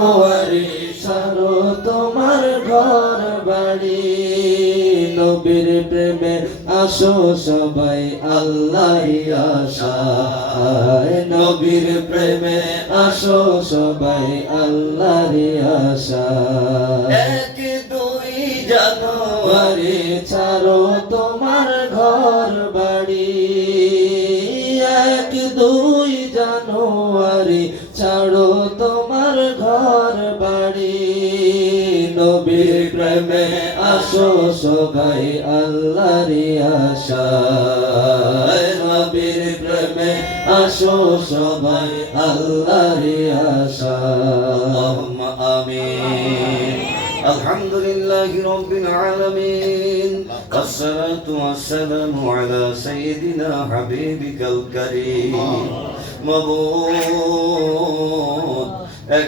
ওয়ারি সারো তোমার ঘর বাড়ি নবীর প্রেমে আসো সবাই আল্লাহর আশায় নবীর প্রেমে আসো সবাই আল্লাহর আশায় এক দুই জানুয়ারি ছাড়ো তোমার ঘর বাড়ি এক দুই জানুয়ারি ছাড়ো তোমার ঘর বাড়ি নবীর প্রেমে আসো সবাই আল্লাহর আশায় নবীর প্রেমে আসো সবাই আল্লাহর আশায় আল্লাহুম্মা আমিন আলহামদুলিল্লাহি রাব্বিল আলামিন والصلاة والسلام على سيدنا حبيبك الكريم مبعوث